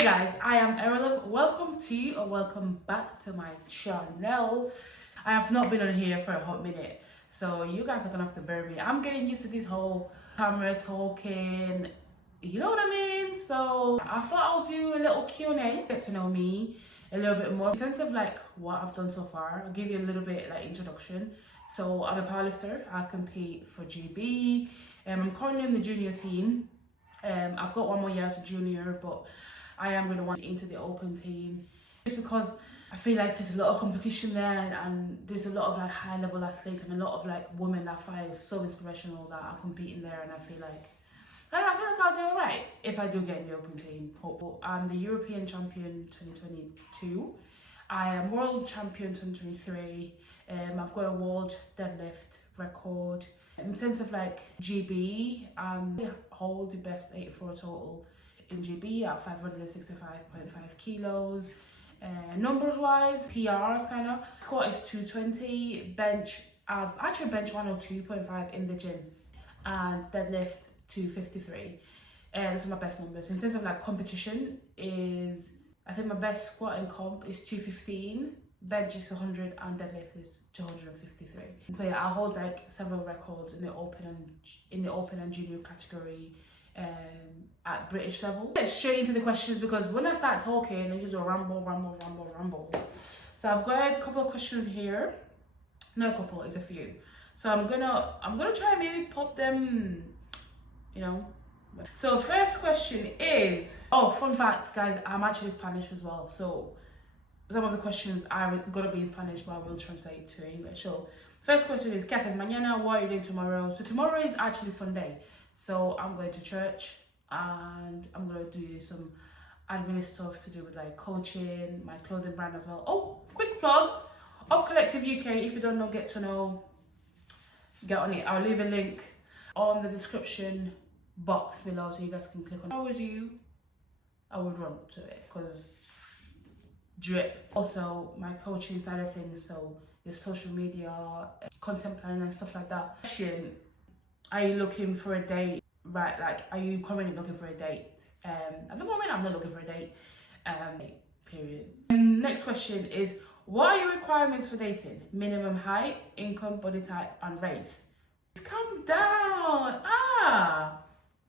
Hey guys, I am Erla. Welcome back to my channel. I have not been on here for a hot minute, so you guys are gonna have to bear me. I'm getting used to this whole camera talking, you know what I mean? So I thought I'll do a little Q&A, get to know me a little bit more in terms of like what I've done so far. I'll give you a little bit like introduction. So I'm a powerlifter. I compete for GB. I'm currently in the junior team. I've got 1 more year as a junior, but I am going to want into the open team just because I feel like there's a lot of competition there, and there's a lot of like high level athletes and a lot of like women that I find so inspirational that are competing there, and I feel like I'll do alright if I do get in the open team. Hopeful. I'm the European champion 2022. I am world champion 2023. I've got a world deadlift record. In terms of like GB, I hold the best 84 total in GB at 565.5 kilos. Numbers wise, PRs kind of. Squat is 220. Bench, I've actually bench 102.5 in the gym, and deadlift 253. Those are my best numbers. In terms of like competition, is I think my best squat in comp is 215. Bench is 100 and deadlift is 253. So yeah, I hold like several records in the open and junior category at British level. Get straight into the questions because when I start talking, it's just a ramble. So I've got a couple of questions here. No, a couple, it's a few. So I'm gonna try and maybe pop them, you know. So first question is, fun fact, guys, I'm actually Spanish as well. So some of the questions are gonna be in Spanish, but I will translate to English. So first question is, ¿Qué haces mañana? What are you doing tomorrow? So tomorrow is actually Sunday. So I'm going to church and I'm gonna do some admin stuff to do with like coaching, my clothing brand as well. Oh, quick plug, UpCollective UK. If you don't know, get to know, get on it. I'll leave a link on the description box below so you guys can click on it. If I was you, I would run to it because drip. Also my coaching side of things, so your social media, content planning and stuff like that. Are you looking for a date? Right, like, are you currently looking for a date? At the moment, I'm not looking for a date. Period. Next question is, what are your requirements for dating? Minimum height, income, body type, and race. Calm down.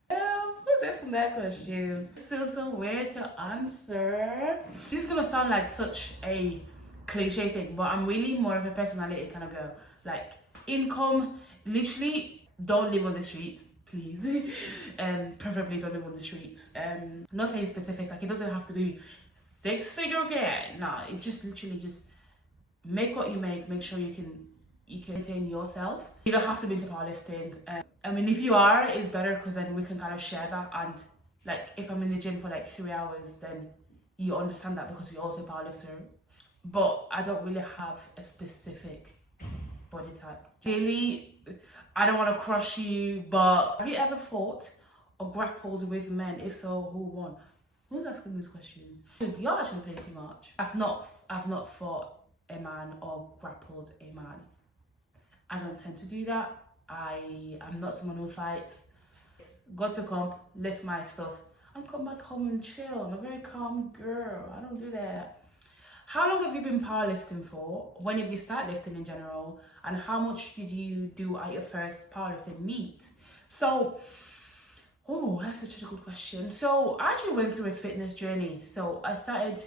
Who's this from that question? It feels so weird to answer. This is gonna sound like such a cliche thing, but I'm really more of a personality kind of girl. Like, income, literally, don't live on the streets, please. Preferably don't live on the streets. Nothing specific, like it doesn't have to be 6-figure again. Nah, it's just literally just make what you make sure you can maintain yourself. You don't have to be into powerlifting. I mean, if you are, it's better because then we can kind of share that, and like if I'm in the gym for like 3 hours, then you understand that because you're also a powerlifter. But I don't really have a specific body type. Really, I don't want to crush you, but have you ever fought or grappled with men? If so, who won? Who's asking these questions? You're actually playing too much. I've not fought a man or grappled a man. I don't tend to do that. I'm not someone who fights. Go to comp, lift my stuff, and come back home and chill. I'm a very calm girl. I don't do that. How long have you been powerlifting for? When did you start lifting in general? And how much did you do at your first powerlifting meet? So, that's such a good question. So I actually went through a fitness journey. So I started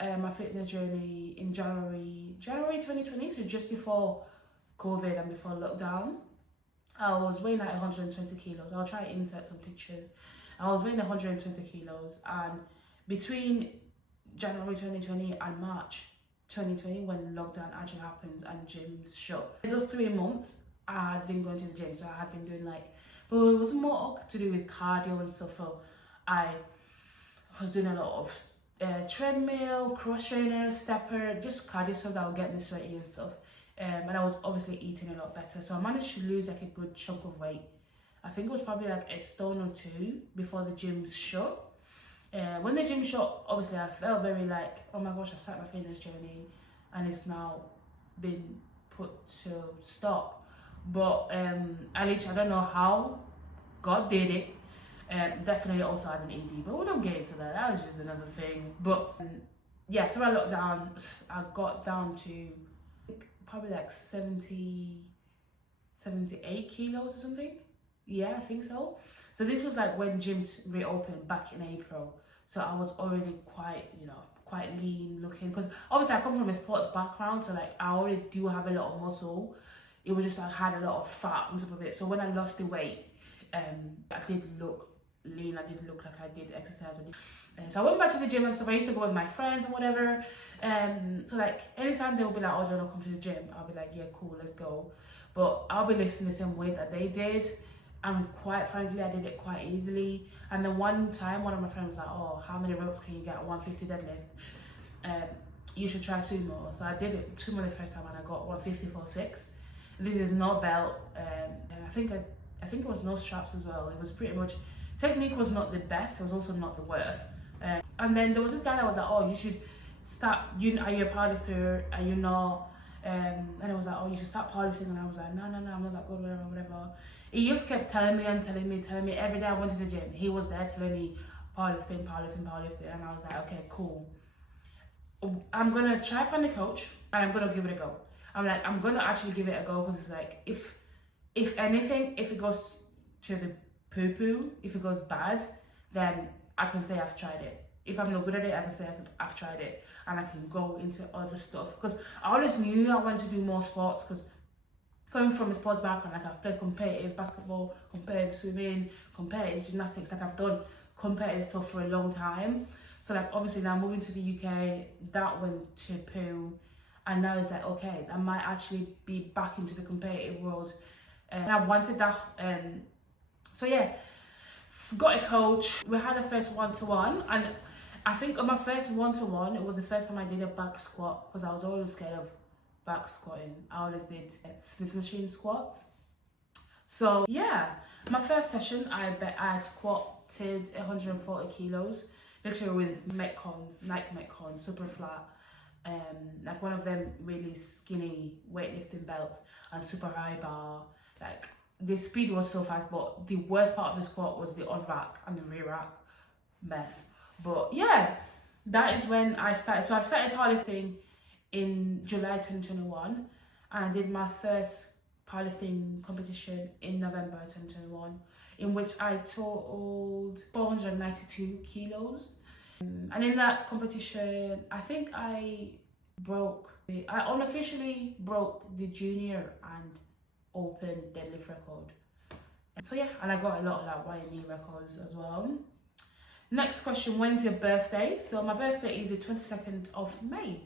my fitness journey in January 2020, so just before COVID and before lockdown. I was weighing at 120 kilos. I'll try to insert some pictures. I was weighing 120 kilos, and between January 2020 and March 2020, when lockdown actually happened and gyms shut, those 3 months I had been going to the gym. So I had been doing but it was more to do with cardio and stuff. So I was doing a lot of treadmill, cross trainer, stepper, just cardio stuff that would get me sweaty and stuff. And I was obviously eating a lot better, so I managed to lose like a good chunk of weight. I think it was probably like 1 stone or 2 before the gyms shut. When the gym shut, obviously I felt very like, oh my gosh, I've started my fitness journey and it's now been put to stop. But I don't know how God did it. Definitely also had an ED, but we don't get into that. That was just another thing. But yeah, throughout lockdown, I got down to probably like 78 kilos or something. Yeah, I think so. So this was like when gyms reopened back in April. So I was already quite, quite lean looking. Because obviously I come from a sports background, so like I already do have a lot of muscle. It was just I had a lot of fat on top of it. So when I lost the weight, I did look lean. I did look like I did exercise. So I went back to the gym and stuff. I used to go with my friends and whatever. So like anytime they would be like, oh, do you want to come to the gym? I'll be like, yeah, cool, let's go. But I'll be lifting the same weight that they did. And quite frankly, I did it quite easily. And then one time, one of my friends was like, oh, how many reps can you get at 150 deadlift? You should try sumo. So I did it sumo the first time and I got 150 for 6. This is no belt. And I think it was no straps as well. It was pretty much, technique was not the best. It was also not the worst. And then there was this guy that was like, oh, you should start, are you a powerlifter? Are you not? And I was like, oh, you should start powerlifting. And I was like, no, I'm not that good, whatever. He just kept telling me every day I went to the gym. He was there telling me powerlifting. And I was like, okay, cool. I'm going to try find a coach and I'm going to give it a go. I'm like, I'm going to actually give it a go because it's like, if anything, if it goes to the poo-poo, if it goes bad, then I can say I've tried it. If I'm not good at it, I can say I've tried it. And I can go into other stuff. Because I always knew I wanted to do more sports because coming from a sports background, like I've played competitive basketball, competitive swimming, competitive gymnastics, like I've done competitive stuff for a long time. So like obviously now moving to the UK, that went to poo. And now it's like, okay, I might actually be back into the competitive world. And I wanted that. So yeah, got a coach. We had a first one-to-one. And I think on my first one-to-one, it was the first time I did a back squat because I was always scared of back squatting. I always did Smith machine squats. So yeah, my first session, I squatted 140 kilos, literally with Metcons, Nike Metcons, super flat. Like one of them really skinny weightlifting belts and super high bar. Like the speed was so fast, but the worst part of the squat was the on rack and the rear rack mess. But yeah, that is when I started. So I started powerlifting in July 2021 and I did my first powerlifting competition in November 2021, in which I totaled 492 kilos. And in that competition, I think I unofficially broke the junior and open deadlift record. So yeah, and I got a lot of like YNE records as well. Next question, when's your birthday? So my birthday is the 22nd of May.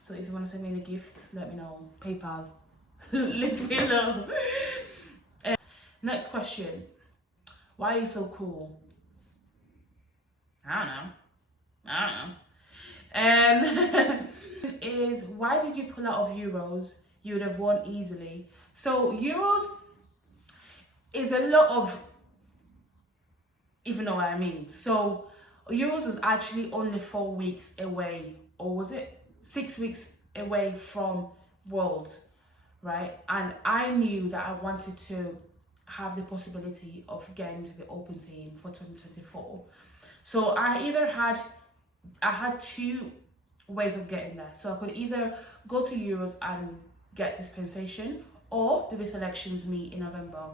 So if you want to send me a gift, let me know. PayPal, link below. Next question, why are you so cool? I don't know. Is why did you pull out of Euros? You would have won easily. So Euros is a lot of, even know what I mean. So Euros is actually only 4 weeks away, or was it 6 weeks away from Worlds, right? And I knew that I wanted to have the possibility of getting to the open team for 2024. So I had 2 ways of getting there. So I could either go to Euros and get dispensation or do the selections meet in November.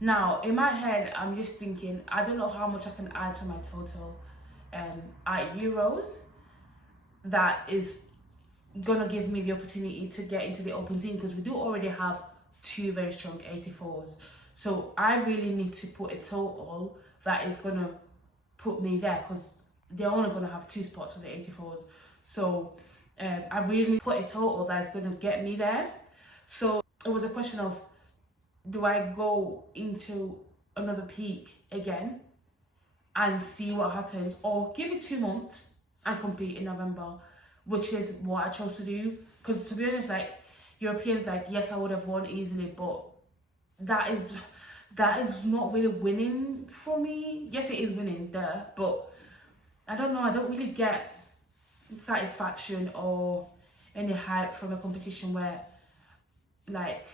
Now, in my head, I'm just thinking, I don't know how much I can add to my total at Euros that is gonna give me the opportunity to get into the open team, because we do already have 2 very strong 84s. So I really need to put a total that is gonna put me there, because they're only gonna have 2 spots for the 84s. So I really need to put a total that is gonna get me there. So it was a question of, do I go into another peak again and see what happens, or give it 2 months and compete in November, which is what I chose to do. Because to be honest, like Europeans, like yes, I would have won easily, but that is not really winning for me. Yes, it is winning there, but I don't know, I don't really get satisfaction or any hype from a competition where like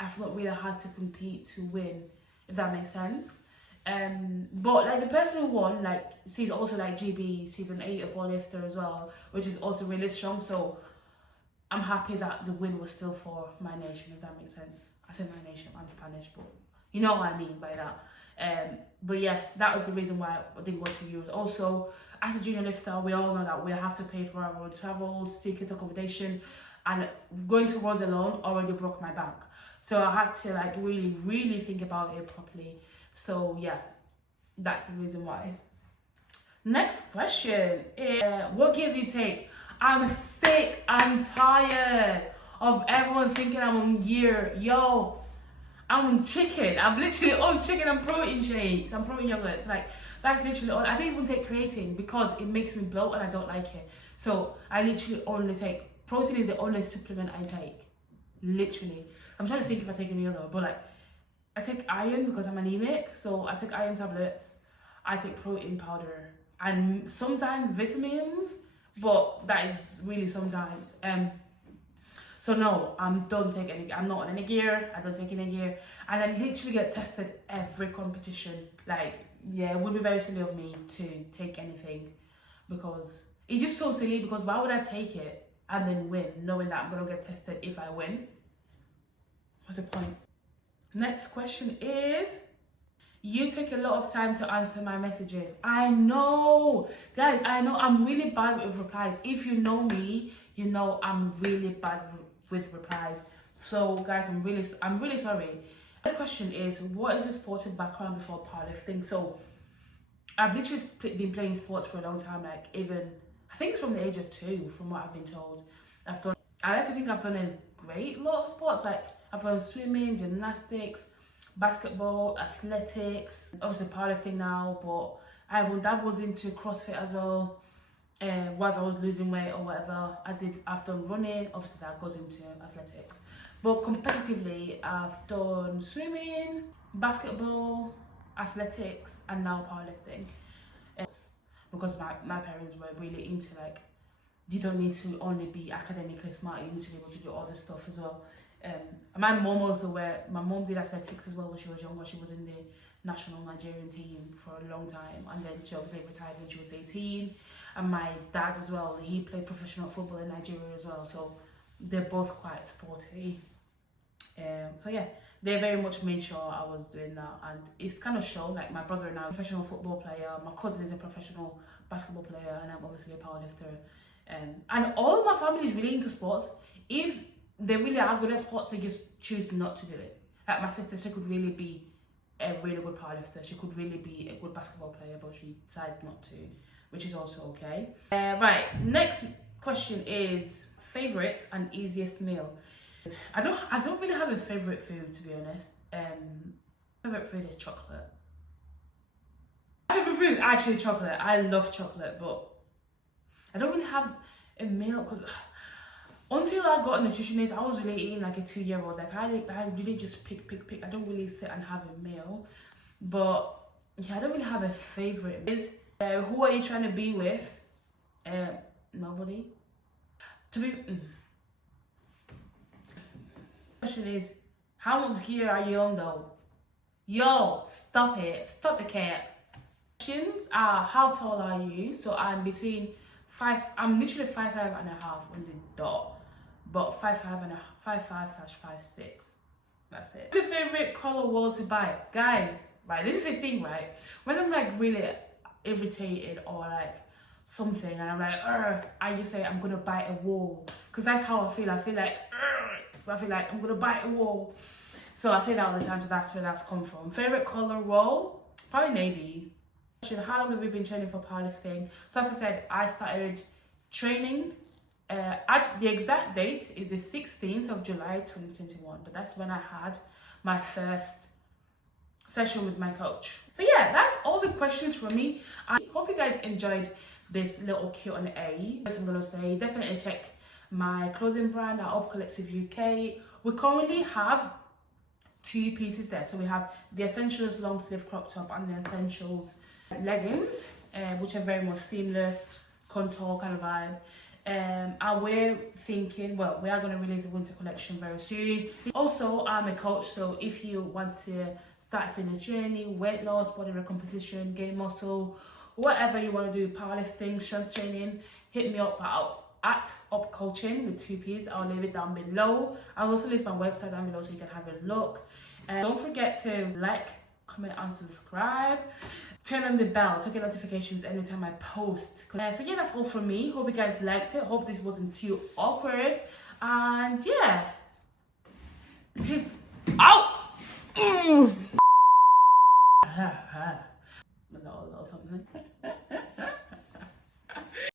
I've not really had to compete to win, if that makes sense. But like the person who won, like she's also like GB, she's an 84 lifter as well, which is also really strong. So I'm happy that the win was still for my nation, if that makes sense. I said my nation, I'm Spanish, but you know what I mean by that. But yeah, that was the reason why I didn't go to Euros. Also, as a junior lifter, we all know that we have to pay for our own travel, tickets, accommodation, and going to Worlds alone already broke my bank. So I had to like really think about it properly. So yeah, that's the reason why. Next question is, what gear do you take? I'm sick, I'm tired of everyone thinking I'm on gear. Yo, I'm on chicken. I'm literally on chicken and protein shakes and protein yogurts. Like, that's literally all. I don't even take creatine because it makes me bloat and I don't like it. So I literally only take, protein is the only supplement I take. Literally. I'm trying to think if I take any other, but like, I take iron because I'm anemic. So I take iron tablets. I take protein powder and sometimes vitamins, but that is really sometimes. So no, I'm not on any gear, I don't take any gear, and I literally get tested every competition. Like, yeah, it would be very silly of me to take anything because it's just so silly, because why would I take it and then win, knowing that I'm gonna get tested if I win? What's the point? Next question is, you take a lot of time to answer my messages. I know, guys, I know I'm really bad with replies. If you know me, you know I'm really bad with replies. So guys, I'm really sorry. This question is, what is your sporting background before powerlifting? So I've literally been playing sports for a long time, like even, I think it's from the age of 2, from what I've been told. I like to think I've done a great lot of sports, like I've done swimming, gymnastics, basketball, athletics, obviously powerlifting now, but I've dabbled into CrossFit as well. Whilst I was losing weight or whatever, I've done running, obviously that goes into athletics. But competitively, I've done swimming, basketball, athletics, and now powerlifting. Because my parents were really into like, you don't need to only be academically smart, you need to be able to do other stuff as well. My mom did athletics as well when she was younger. She was in the national Nigerian team for a long time, and then she obviously retired when she was 18. And my dad as well, he played professional football in Nigeria as well, so they're both quite sporty. So yeah, they very much made sure I was doing that, and it's kind of shown. Like, my brother and I are a professional football player, my cousin is a professional basketball player, and I'm obviously a powerlifter. And all of my family is really into sports. If they really are good at sports, they just choose not to do it. Like my sister, she could really be a really good powerlifter, she could really be a good basketball player, but she decides not to, which is also okay. Right, next question is favorite and easiest meal. I don't really have a favorite food, to be honest. Favorite food is chocolate. My favorite food is actually chocolate. I love chocolate, but I don't really have a meal, because until I got a nutritionist, I was really eating like a 2-year-old. Like I really just pick. I don't really sit and have a meal. But yeah, I don't really have a favorite. Who are you trying to be with? Nobody. Question is, how much gear are you on though? Yo, stop it. Stop the cap. Questions are, how tall are you? So I'm literally 5'5" on the dot, but 5'5" That's it. What's your favorite color wall to buy? Guys, right, this is the thing, right? When I'm like really irritated or like something, and I'm like, I just say I'm gonna bite a wall, because that's how I feel. I feel like, so I feel like I'm gonna bite a wall. So I say that all the time, so that's where that's come from. Favorite color wall? Probably navy. How long have you been training for powerlifting? So as I said, I started training, the exact date is the 16th of July 2021, but that's when I had my first session with my coach. So yeah, that's all the questions from me. I hope you guys enjoyed this little Q&A. As I'm gonna say, definitely check my clothing brand at UpCollective UK. We currently have 2 pieces there. So we have the Essentials long sleeve crop top and the Essentials leggings, which are very much seamless, contour kind of vibe. And we're thinking, well, we are going to release a winter collection very soon. Also, I'm a coach, so if you want to start fitness journey, weight loss, body recomposition, gain muscle, whatever you want to do, powerlifting, strength training, hit me up at UpCoaching with 2 P's. I'll leave it down below. I'll also leave my website down below so you can have a look. And don't forget to like, comment, and subscribe. Turn on the bell to get notifications anytime I post. So yeah, that's all from me. Hope you guys liked it. Hope this wasn't too awkward. And yeah, peace.